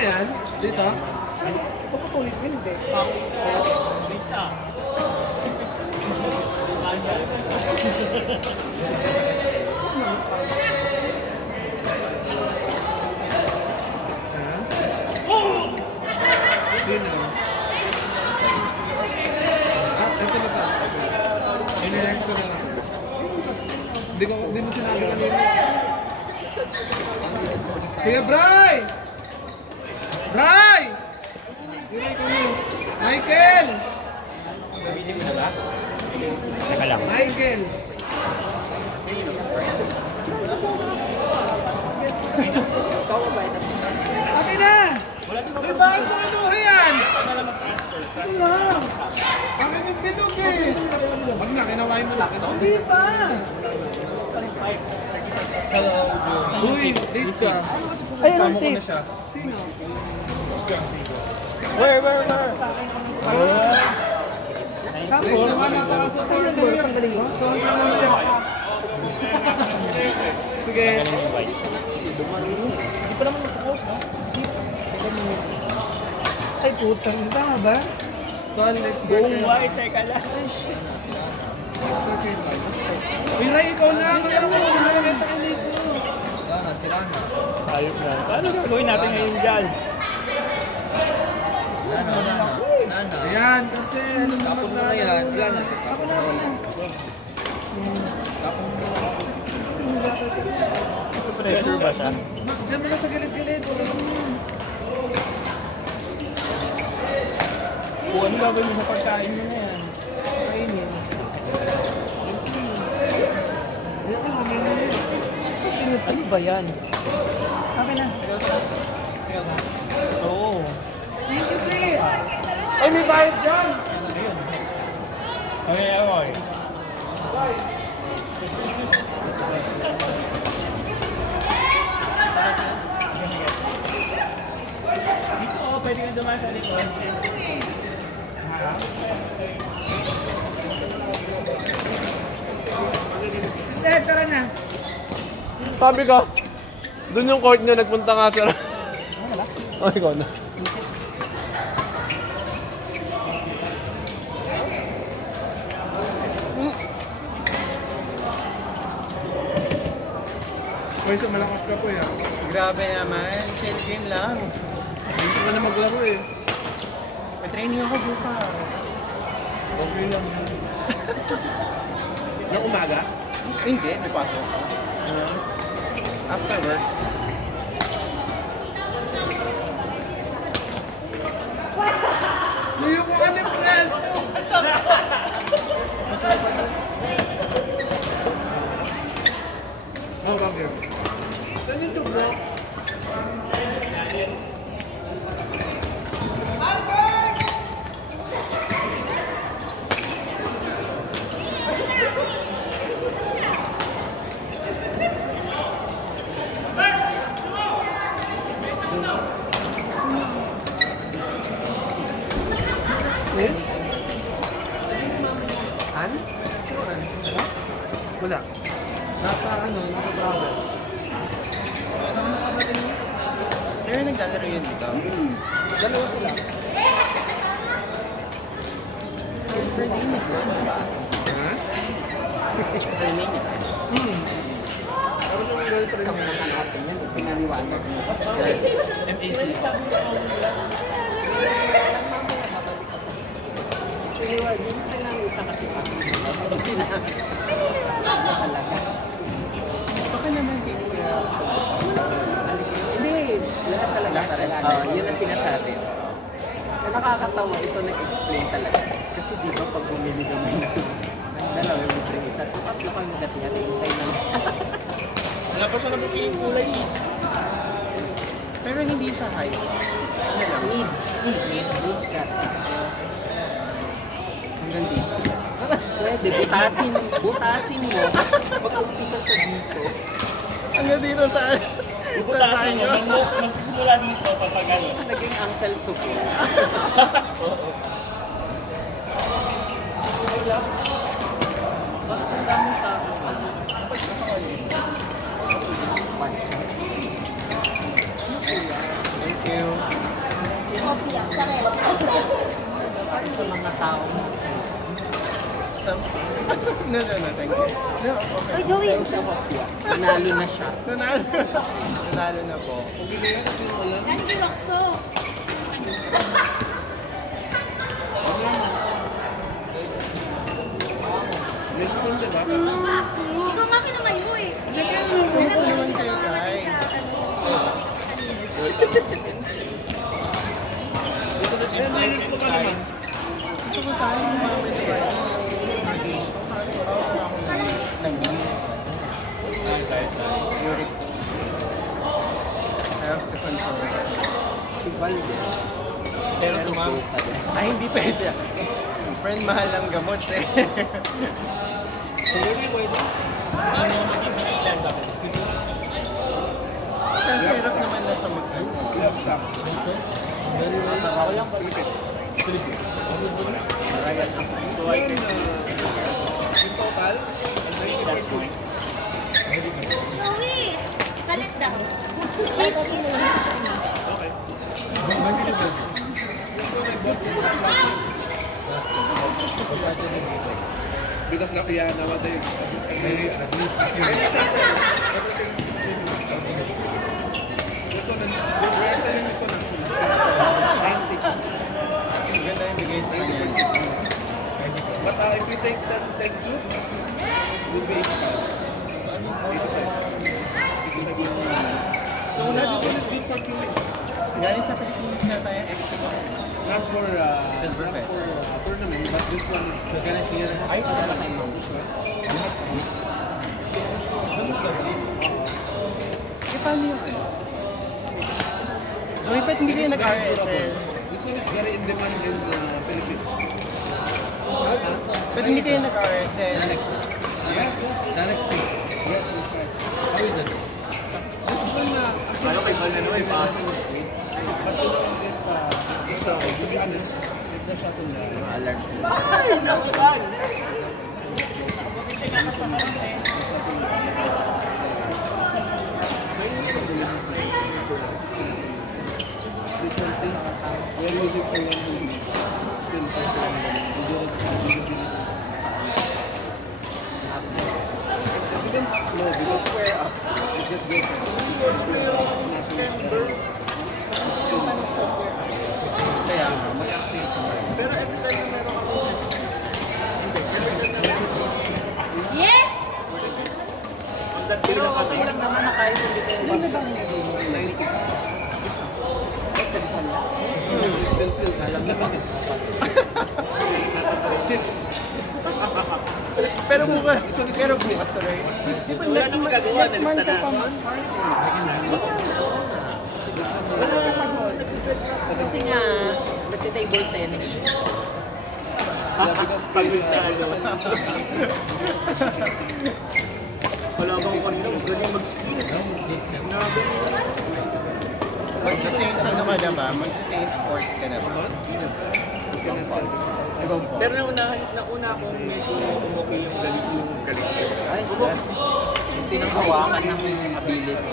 yan? Dito? Puputulit mo, hindi. Dito. Sino? Ito na to. I-relax ko na lang. Hindi mo sinabi kanina. Kuya Bray! Bray! Michael! Pabili mo na ba? Teka lang. Michael! Okay na! May bakit mo ano yan? Ano lang? Bakit yung bilog eh? Wag na, kinawain mo lang. Hindi pa! Hello, Joe. Uy, late ka. Ay, anong tape? Sino? Where? Nice naman ang para-support ko. Tanggalin mo? Sige. Hindi pa naman nakapost, no? Ay, putang. Tama ba? Tol, next Buong white, teka lang. Next quarter lang. Uy, Ray, ikaw lang. Kaya mo, hindi na lang kita kayo ko. Sira na. Ayop na. Paano gagawin natin ngayon dyan? Ayan, kasi ano naman na yan. Yan na. Ako na ako na. Pressure ba siya? Diyan mo na sa gilid-gilid. Kung ano gagawin mo sa pagkain mo na yan? Kainin. Ano ba yan? Okay na. Oo. Thank you, Chris. Ay, may bayad dyan! Ay, ay. Dito, pwede ka dumaan sa likod. Mister, tara na. Sabi ko, dun yung court niya, nagpunta nga sir. Ay, ikaw na. Uy, so malakas ka po yan. Grabe naman, shell game lang. Hindi ka na maglaro eh. May training ako bukas. Okay lang. Nang umaga? Hindi, may pasok ako. After work. Hindi ko ano press! Oh, bakit? Saan yung tublo? An? Sino an? Ano? Wala. Nasa ano, nasa brother. Saan ka nakabati mo? Pero naglalaro yun dito. Dalawa sila. Her name is ano ba? Ha? Her name is ano? Pero yung girlfriend niya sa natin yan, pinaniwanag mo. MAC. Baka naman kay Kuya. Hindi, lahat talaga. Yun ang sinasabi. Nakakatawa, ito nag-explain talaga. Kasi di ba pag bumili kami ng dalawa yung libre isa, so tatlo kami magati-hati yung kayo lang. Wala pa siya nabuking kulay eh. Pero hindi siya high. Ano lang siya? Need ka. Hanggang dito. Pwede, butasin mo. Mag-umpisa siya dito. Hanggang dito sa Bubutasin mo, magsisimula dito kapag ano. Naging uncle support. Bakit ang daming tao? Thank you. sa mga tao. Some... no, thank you. No, okay. Uy, Joey! Nanalo na siya. Nanalo na po. Nani kay Roxo? Ikaw nga kinamay mo eh. Kumusta naman kayo, guys? Gusto ko sana sumama na ba yung vacation? Kaso ako nag-leave. Uric. I have to control that. Si Valde. Pero sumama. Ay, hindi pwede. Friend, mahal ang gamot eh. Kasi hirap naman na siya mag-ano. Joey! Kalit daw. Cheese in Because nowadays, Ganda yung bigay sa kanya. but if you take that 10 tubes, it will be 85. So this one is good for killing. Galing sa Pilipinas na tayo XP. Not for Silver not feather. for tournament, but this one is Ayos na ba kayo? Eh, paano yung ano? Joey, ba't hindi kayo nag-RSL? This one is very in demand in the Philippines. Ba't hindi kayo nag-RSL? Yes. Yes, we try. How is it? This one, Ano kay Valde eh, pasok mo school. but you know, if to be honest, if the shuttle Alert. this one, see, we are using for 1 week. Still for it becomes slow because square up, it gets better. Kaya nga, mag-active ko. Pero every time na meron ako, Yes! Pero okay lang naman na kahit hindi kayo Stencil, alam naman. Chips. Pero bukas tuloy. Di ba wala na magagawa, next month nalista ka na. pa mag-start eh. kasi nga, nagtitable tennis. pagod na ano. Wala bang kanina, magaling mag-spin. Mag-change ano ka na ba? Mag-change sports ka na ba? Ibang po. Pero nauna akong medyo umukay yung galing ko. Ay, pinaghawakan ng ability.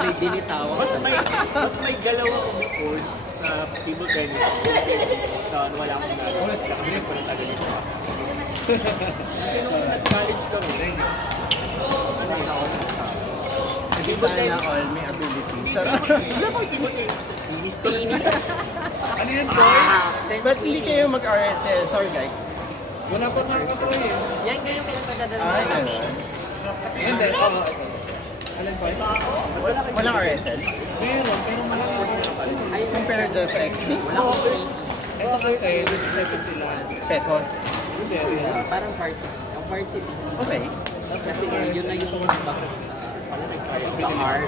May dinitawag. Mas may galaw ako before sa table tennis. Sa wala akong galaw. Kasi ko na tagal ito. Kasi nung nag-college kami, ano yun ako sa Hindi sana all may ability. Sarap. wala ko table tennis. Ano yan, Troy? Ba't hindi kayo mag-RSL? Sorry guys. Wala pa nakakatoy eh. Yan ganyan pinagpagadala. Ay, gano'n. Hindi, oo. Alin pa yun? Walang RSL? Meron, pero malaki yung oras. Ay, Compare dyan sa XP? wala ko free. Ito kasi, this is 70 lang. Pesos? Hindi, yeah. Parang varsity. Ang varsity. Okay. Kasi yun na yung sa hard.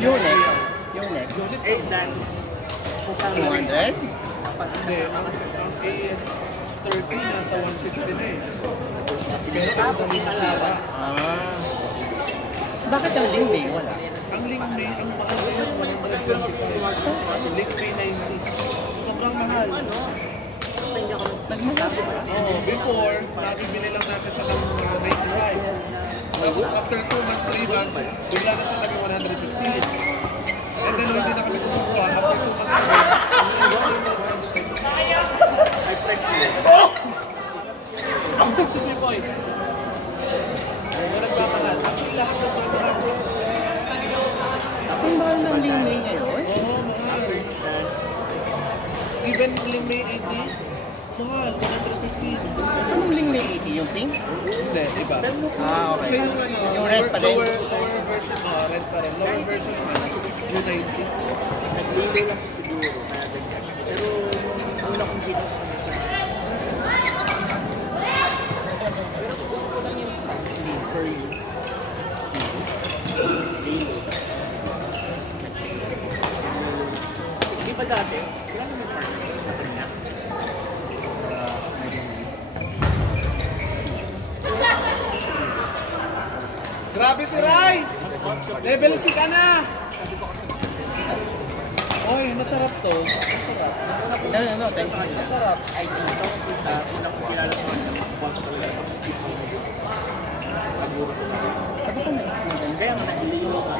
Yung next? Yung next? 8 dance. 200? Hindi, ang AS30 nasa 160 na eh. Pero ang dami nasira. Ah. Bakit ang Limbay? Wala. Ang Link May, ang mahal na yun, 125. Link May 90. Sobrang mahal. Basta hindi ako Nagmahal siya. Oh, before, nabibili lang natin siya ng 95. Tapos after 2 months, 3 months, bigla na siya naging 150. And then, hindi na kami kumukuha. After 2 months kami, Even Ling May 80, mahal, 115. Anong Ling May 80? Yung pink? Hindi, iba. Ah, Kasi okay. yung ano, Yung red pa din? lower version, red pa rin. Lower version naman, yung 90. Naglilo lang siguro. Kaya ganyan. Pero ang una kong kita sa kanya siya. Pero gusto ko lang yung Stanley per you. Lilo. Di ba dati? Kailan naman yung partner? Ito niya. Grabe si Rai! Level 6 ka na! Oy, masarap to. Masarap. No, thanks. Masarap. Ay, dito ko kita. Sino ko kilala sa kanya. Mas buwan ko talaga. Siguro ko. Sabi ko na-explain. Kaya mo na-lilo ka.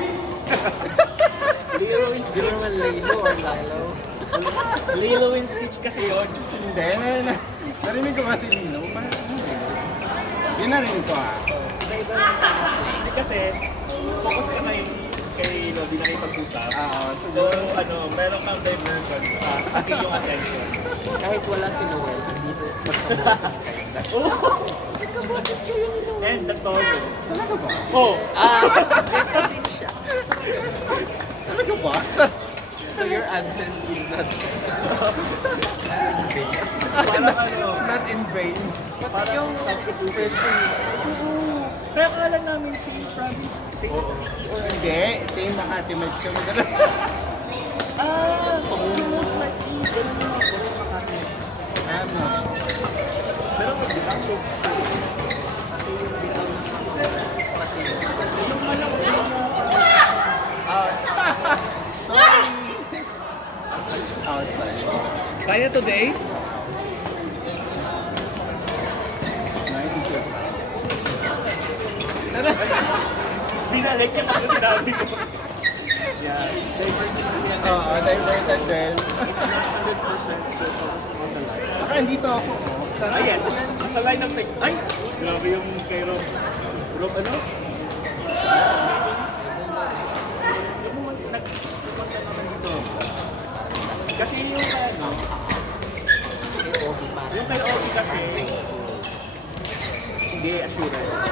Lilo and Hindi Stitch. naman Lilo or Lilo. Lilo and Stitch kasi yun. Hindi, narinig ko kasi Lilo. Yun narinig ko ah. Hindi kasi, focus ka kay Lilo, di na kayo pag-usap. So, meron kang diversion sa aking yung attention. Kahit wala si Noel, hindi magkaboses kayo. Magkaboses kayo ni Noel. And the tono. Talaga ba? Oh! Ito din siya. Talaga ba? So your absence is not Parang ano, Not in vain. Pati yung expression. pero akala namin same province, same city or Hindi, same Makati Metro. si Most Martin, ganun yung mga boss Makati. Ano? Pero hindi lang so yung malang Sorry. Outside. Kaya today? binalik niya kasi sinabi ko. Yeah, diversity kasi yan. Oo, diverted din. It's not 100% so focus on the line. Saka andito ako. Ah yes, sa line of sex. Ay! Grabe yung kay Rob. Rob ano? Yung mga nagsupunta naman dito. Kasi yung ano, yung kay Ogie kasi, hindi assurance.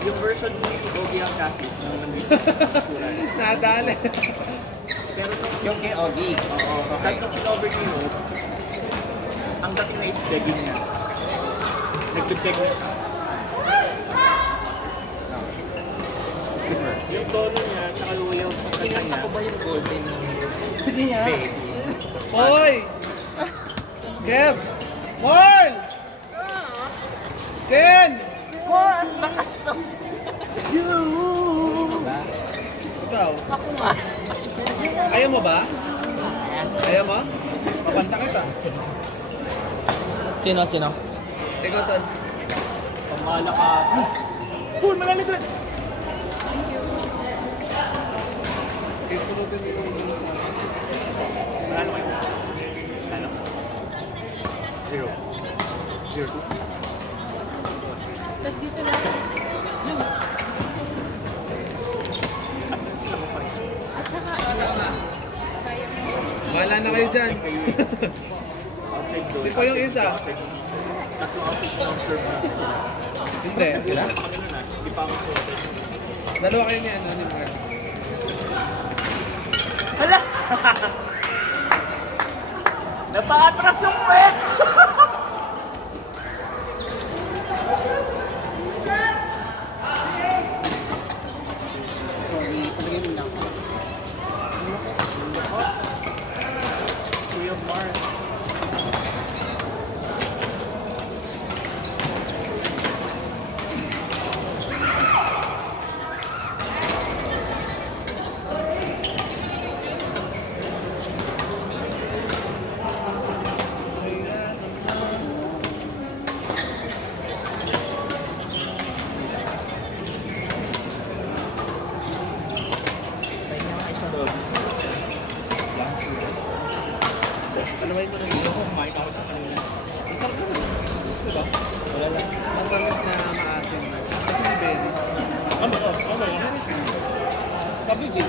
Yung version ni Ogie ang kasi, nandito assurance. Nadali. Pero nung Yung kay Ogie. kahit nung kinover ni Rob, ang dating na is begging niya. Nagbe-beg na. Super. Yung tono niya, tsaka luyaw ng kanta Kinanta niya. ko ba yung golden Sige nga. baby? Hoy! Kev! Marl! Ken! Wow, lakas to. Sino ba? Ikaw, Ako nga. ayaw mo ba? Ayaw mo? Papanta kita. Sino? Ikaw, Ton. Pamala ka. Cool, malalit rin. Ano kayo? Ano? 0. 0. Tapos dito lang. Juice. At saka, kaya mo. Bahala na kayo dyan. Kayo eh. Outside door. Si po yung isa. Outside door. Tatlong outside door ang serve natin. Hindi. Sila? Baka ganun na. Hindi pa ako po. Dalawa kayo niya, ano, ni Marl. Hala! Napaatras yung puwet! Sorry, pagiging lang. Kuya Mark. Pahinga ka isa doon. Alaway mo na dito. Kumain ako sa kanila. Masarap naman. Diba? Wala lang. Ang tamis na maasim na. Kasi may berries. Ano? Ano? Berries na. Tabi din.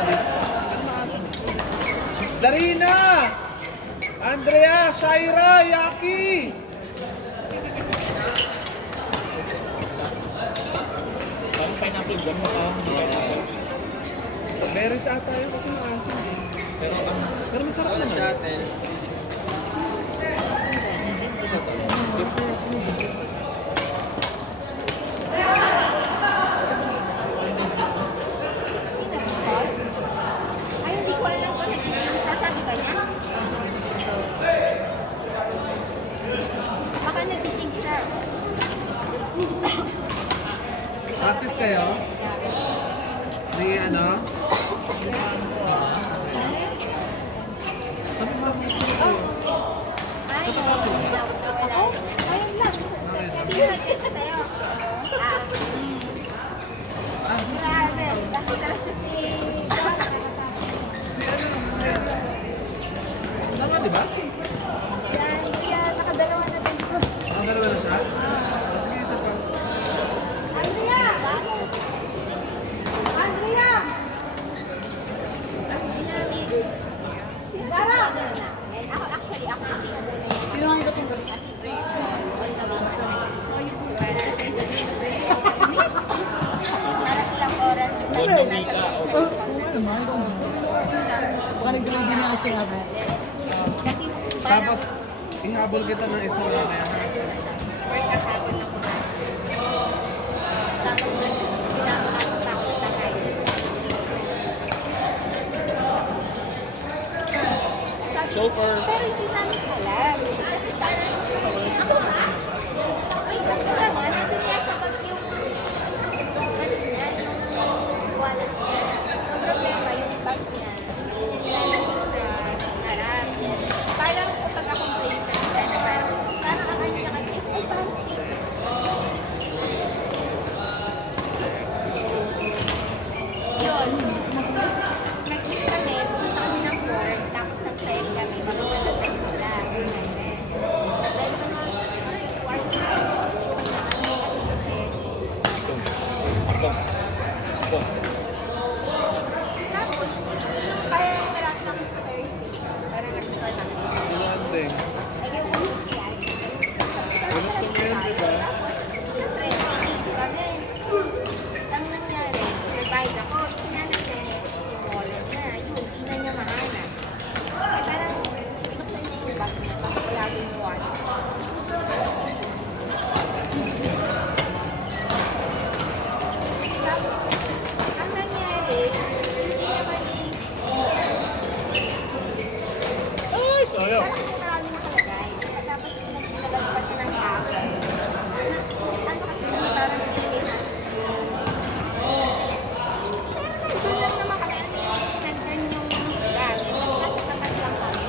Dates pa. Ang maasim. Zarina! Andrea, Shaira, Yaki! Parang pineapple jam na parang pineapple. Berries ata yun kasi maasim eh. Pero masarap naman. Ay, hindi ko alam kung sasabi ba niya? Baka nag-think siya. Practice kayo? Di ano? Sabi mo ako gusto ko. Ay, nawala. Ayun lang. Sino nag-think sa'yo? Grabe. Kasi talaga si... Si ano? Tama diba? Yan, nakadalawa na din. Ang dalawa na siya? Sige, isa pa. Andrea! Andrea! Si Dara! Ako, actually, ako kasi nabuna yun. Sino ang dating ba? Kasi si para ilang oras. Baka nag-ready na siya. Kasi Tapos, ihabol kita ng isang mamaya. work kasabon lang ko. Tapos, pinapakasasakot na tayo. So far, Pero hindi namin alam. Kasi parang, ako ba? Wait, ako naman, nandun niya sa bag yung, ano niya, yung wallet niya. Ang problema, yung bag niya, hindi niya nandun sa harap. Parang kapag akong placer, parang ang ano niya kasi, ay parang safe. Yun, nag-meet kami, pumunta kami ng board, tapos nag-ferry kami, papunta sa isla, Ibanez. Dahil pa naman, 2 hours na kami, tapos, parang malapit lang sa ferry station, parang nag-start lang. Hindi. I guess, si Alex. Gusto mo yun, di ba? Tapos, syempre, dito kami. Ang nangyari, nag-bike ako, sinanap na niya yung wallet na, yun, hindi na niya mahanap. Ay, parang, binuksan niya yung bag niya, tapos wala yung wallet. Tapos, ang nangyari, hindi naman ay, sayang. parang kasi marami nakalagay. Tapos, naglalabas pa siya ng tao. Ano kasi yung parang hindi na. Pero nandun lang naman kami. Nandun yung gamit. Kasi tapat lang kami.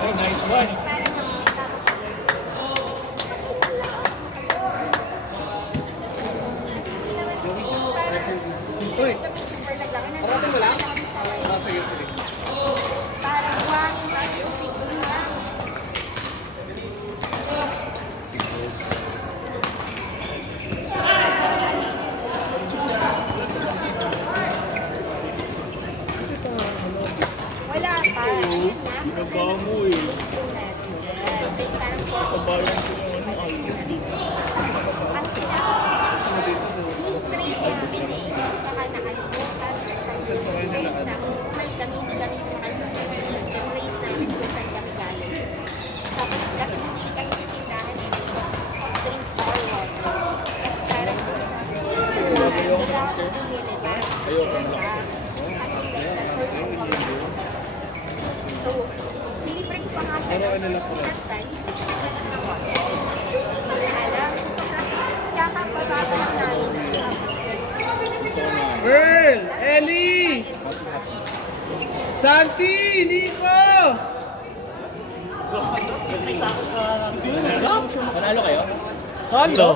Ay, nice one. Parang nakikita ko kami. Kasi hindi naman parang Uy, super naglaki. parating mo lang? Kami sa way. Ah, sige, sige. Parang one plus yung figure lang. Wala pa. Ayun na. Nagawa mo eh. Yung messages. Then parang Kabayan ko yung ano, ay. ang sinabi, Gusto mo dito? trace namin eh. Baka nakalimutan. Susunod kayo nila, ano? Kami sa mga trace namin kung saan kami galing. Tapos kasi hindi kami sa tindahan eh. Drink store water. Kasi parang so, nilibre ko pa nga siya. Ano nila po? First time, alam, kakapasada lang namin. Pearl! Ellie! Santi! Nico! Panalo kayo? Halo!